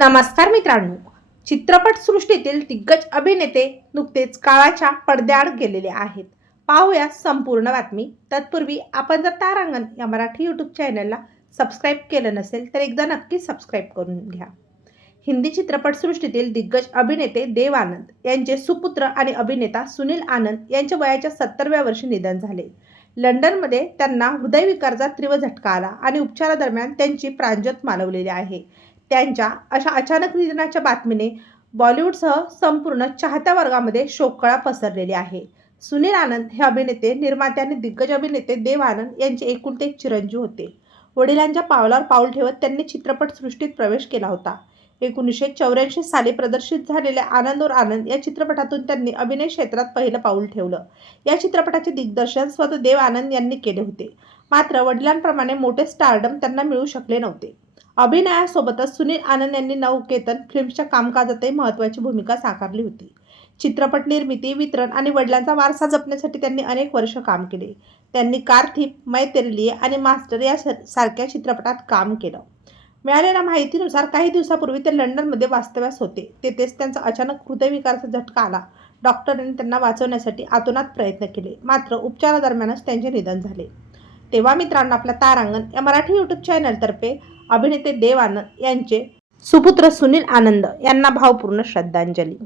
नमस्कार मित्रांनो, चित्रपटसृष्टीतील दिग्गज अभिनेते नुकतेच काळाच्या पडद्याआड गेलेले आहेत. पाहूया संपूर्ण बातमी. तत्पूर्वी आपण जर तारांगण या मराठी यूट्यूब चॅनलला सबस्क्राईब केलं नसेल तर एकदा नक्की सबस्क्राईब करून घ्या. हिंदी चित्रपटसृष्टीतील दिग्गज अभिनेते देव आनंद यांचे सुपुत्र आणि अभिनेता सुनील आनंद यांच्या वयाच्या 70व्या वर्षी निधन झाले. लंडनमध्ये त्यांना हृदयविकाराचा तीव्र झटका आला आणि उपचारादरम्यान त्यांची प्राणज्योत मालवलेली आहे. त्यांच्या अशा अचानक निधनाच्या बातमीने बॉलिवूडसह संपूर्ण चाहत्या वर्गामध्ये शोककळा पसरलेली आहे. सुनील आनंद हे अभिनेते, निर्माते आणि दिग्गज अभिनेते देव आनंद यांचे एकुलते एक चिरंजीव होते. वडिलांच्या पावलावर पाऊल ठेवत त्यांनी चित्रपटसृष्टीत प्रवेश केला होता. 1984 साली प्रदर्शित झालेल्या आनंद और आनंद या चित्रपटातून त्यांनी अभिनय क्षेत्रात पहिलं पाऊल ठेवलं. या चित्रपटाचे दिग्दर्शन स्वतः देव आनंद यांनी केले होते. मात्र वडिलांप्रमाणे मोठे स्टारडम त्यांना मिळू शकले नव्हते. अभिनयासोबतच सुनील आनंद यांनी नवकेतन फिल्म्सच्या कामकाजातही महत्त्वाची भूमिका साकारली होती. चित्रपट निर्मिती, वितरण आणि वडिलांचा वारसा जपण्यासाठी त्यांनी अनेक वर्ष काम केले. त्यांनी कारथीप, मै तेरे लिए आणि मास्टर या सारख्या चित्रपटात काम केलं. मिळालेल्या माहितीनुसार काही दिवसापूर्वी ते लंडनमध्ये वास्तव्यास होते. तेथेच त्यांचा अचानक हृदयविकाराचा झटका आला. डॉक्टरांनी त्यांना वाचवण्यासाठी आतोनात प्रयत्न केले, मात्र उपचारादरम्यानच त्यांचे निधन झाले. तेव्हा मित्रांनो, आपल्या तारांगण या मराठी यूट्यूब चॅनलतर्फे अभिनेते देव आनंद यांचे सुपुत्र सुनील आनंद यांना भावपूर्ण श्रद्धांजली.